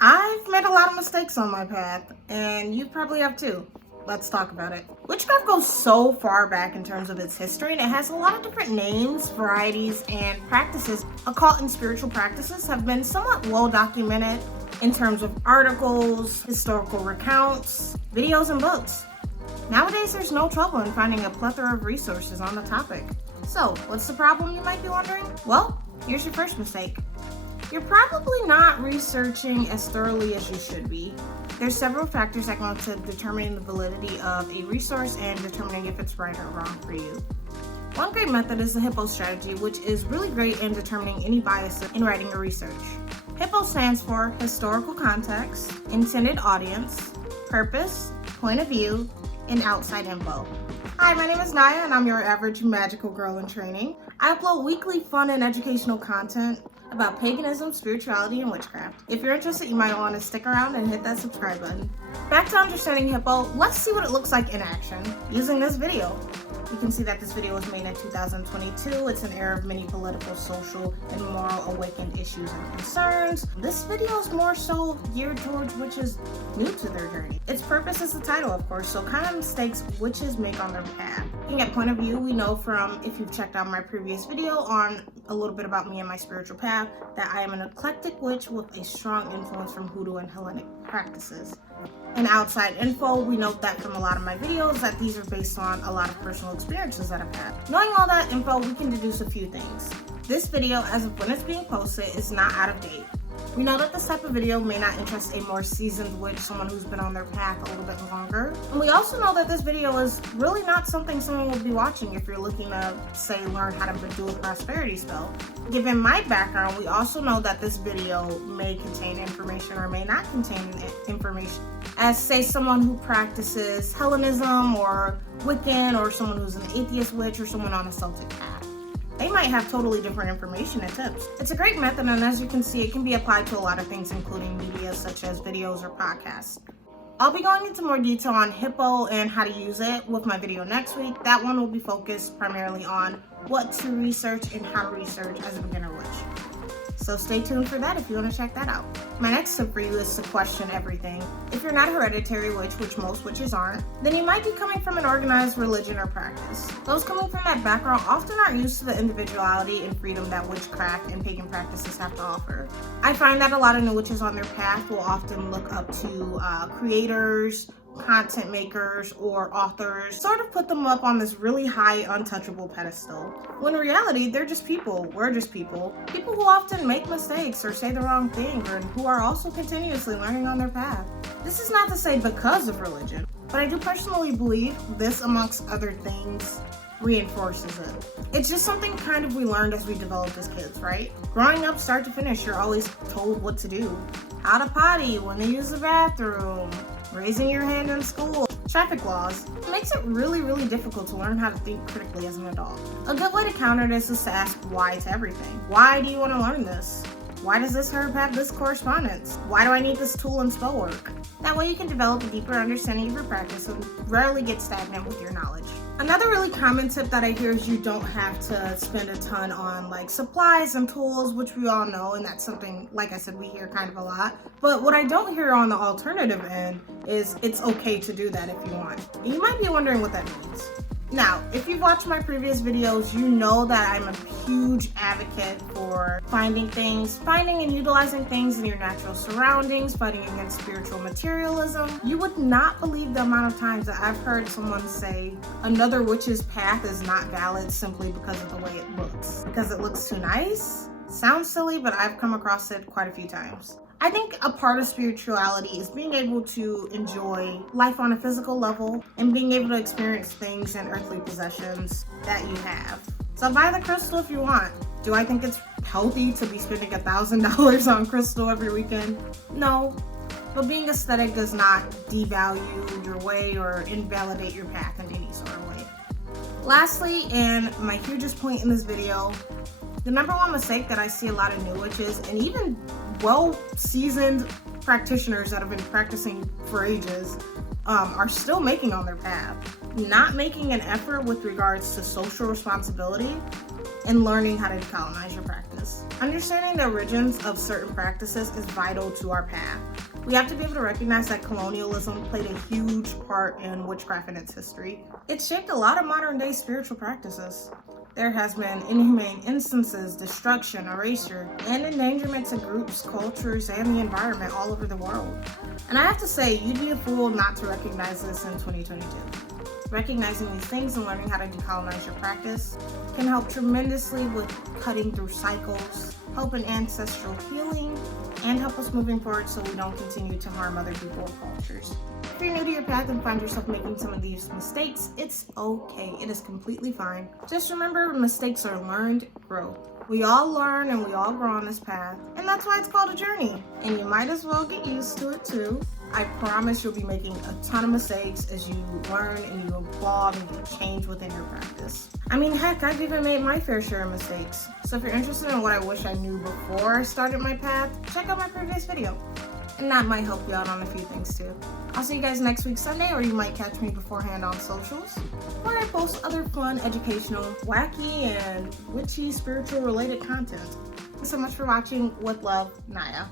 I've made a lot of mistakes on my path, and you probably have too. Let's talk about it. Witchcraft goes so far back in terms of its history, and it has a lot of different names, varieties, and practices. Occult and spiritual practices have been somewhat well documented in terms of articles, historical recounts, videos, and books. Nowadays, there's no trouble in finding a plethora of resources on the topic. So, what's the problem, you might be wondering? Well, here's your first mistake. You're probably not researching as thoroughly as you should be. There's several factors that go into determining the validity of a resource and determining if it's right or wrong for you. One great method is the HIPPO strategy, which is really great in determining any bias in writing your research. HIPPO stands for historical context, intended audience, purpose, point of view, and outside info. Hi, my name is Naya, and I'm your average magical girl in training. I upload weekly fun and educational content about paganism, spirituality, and witchcraft. If you're interested, you might want to stick around and hit that subscribe button. Back to understanding HIPPO, let's see what it looks like in action using this video. You can see that this video was made in 2022. It's an era of many political, social, and moral awakened issues and concerns. This video is more so geared towards witches new to their journey. Its purpose is the title, of course, so kind of mistakes witches make on their path. Looking at point of view, we know from, if you've checked out my previous video on a little bit about me and my spiritual path, that I am an eclectic witch with a strong influence from Hoodoo and Hellenic practices. And outside info, we note that from a lot of my videos that these are based on a lot of personal experiences that I've had. Knowing all that info, we can deduce a few things. This video, as of when it's being posted, is not out of date. We know that this type of video may not interest a more seasoned witch, someone who's been on their path a little bit longer. And we also know that this video is really not something someone would be watching if you're looking to, say, learn how to do a prosperity spell. Given my background, we also know that this video may contain information or may not contain information. As, say, someone who practices Hellenism or Wiccan, or someone who's an atheist witch, or someone on a Celtic path. They might have totally different information and tips. It's a great method, and as you can see, it can be applied to a lot of things, including media such as videos or podcasts. I'll be going into more detail on HIPPO and how to use it with my video next week. That one will be focused primarily on what to research and how to research as a beginner witch. So stay tuned for that if you want to check that out. My next tip for you is to question everything. If you're not a hereditary witch, which most witches aren't, then you might be coming from an organized religion or practice. Those coming from that background often aren't used to the individuality and freedom that witchcraft and pagan practices have to offer. I find that a lot of new witches on their path will often look up to creators, content makers, or authors, sort of put them up on this really high, untouchable pedestal. When in reality, they're just people. We're just people. People who often make mistakes or say the wrong thing, or who are also continuously learning on their path. This is not to say because of religion, but I do personally believe this, amongst other things, reinforces it. It's just something kind of we learned as we developed as kids, right? Growing up, start to finish, you're always told what to do. How to potty, when to use the bathroom, raising your hand in school, traffic laws. It makes it really, really difficult to learn how to think critically as an adult. A good way to counter this is to ask why to everything. Why do you want to learn this? Why does this herb have this correspondence? Why do I need this tool in spell work? That way you can develop a deeper understanding of your practice and rarely get stagnant with your knowledge. Another really common tip that I hear is you don't have to spend a ton on like supplies and tools, which we all know, and that's something, like I said, we hear kind of a lot. But what I don't hear on the alternative end is it's okay to do that if you want. You might be wondering what that means. Now, if you've watched my previous videos, you know that I'm a huge advocate for finding and utilizing things in your natural surroundings, fighting against spiritual materialism. You would not believe the amount of times that I've heard someone say another witch's path is not valid simply because of the way it looks. Because it looks too nice? Sounds silly, but I've come across it quite a few times. I think a part of spirituality is being able to enjoy life on a physical level and being able to experience things and earthly possessions that you have. So buy the crystal if you want. Do I think it's healthy to be spending $1,000 on crystal every weekend? No, but being aesthetic does not devalue your way or invalidate your path in any sort of way. Lastly, and my hugest point in this video, the number one mistake that I see a lot of new witches and even well-seasoned practitioners that have been practicing for ages are still making on their path. Not making an effort with regards to social responsibility and learning how to decolonize your practice. Understanding the origins of certain practices is vital to our path. We have to be able to recognize that colonialism played a huge part in witchcraft and its history. It shaped a lot of modern-day spiritual practices. There has been inhumane instances, destruction, erasure, and endangerment to groups, cultures, and the environment all over the world. And I have to say, you'd be a fool not to recognize this in 2022. Recognizing these things and learning how to decolonize your practice can help tremendously with cutting through cycles, help in ancestral healing, and help us moving forward so we don't continue to harm other people or cultures. If you're new to your path and find yourself making some of these mistakes, it's okay. It is completely fine. Just remember, mistakes are learned growth. We all learn and we all grow on this path, and that's why it's called a journey. And you might as well get used to it too. I promise you'll be making a ton of mistakes as you learn and you evolve and you change within your practice. I mean, heck, I've even made my fair share of mistakes. So if you're interested in what I wish I knew before I started my path, check out my previous video. And that might help you out on a few things too. I'll see you guys next week Sunday, or you might catch me beforehand on socials, where I post other fun, educational, wacky, and witchy spiritual related content. Thanks so much for watching. With love, Naya.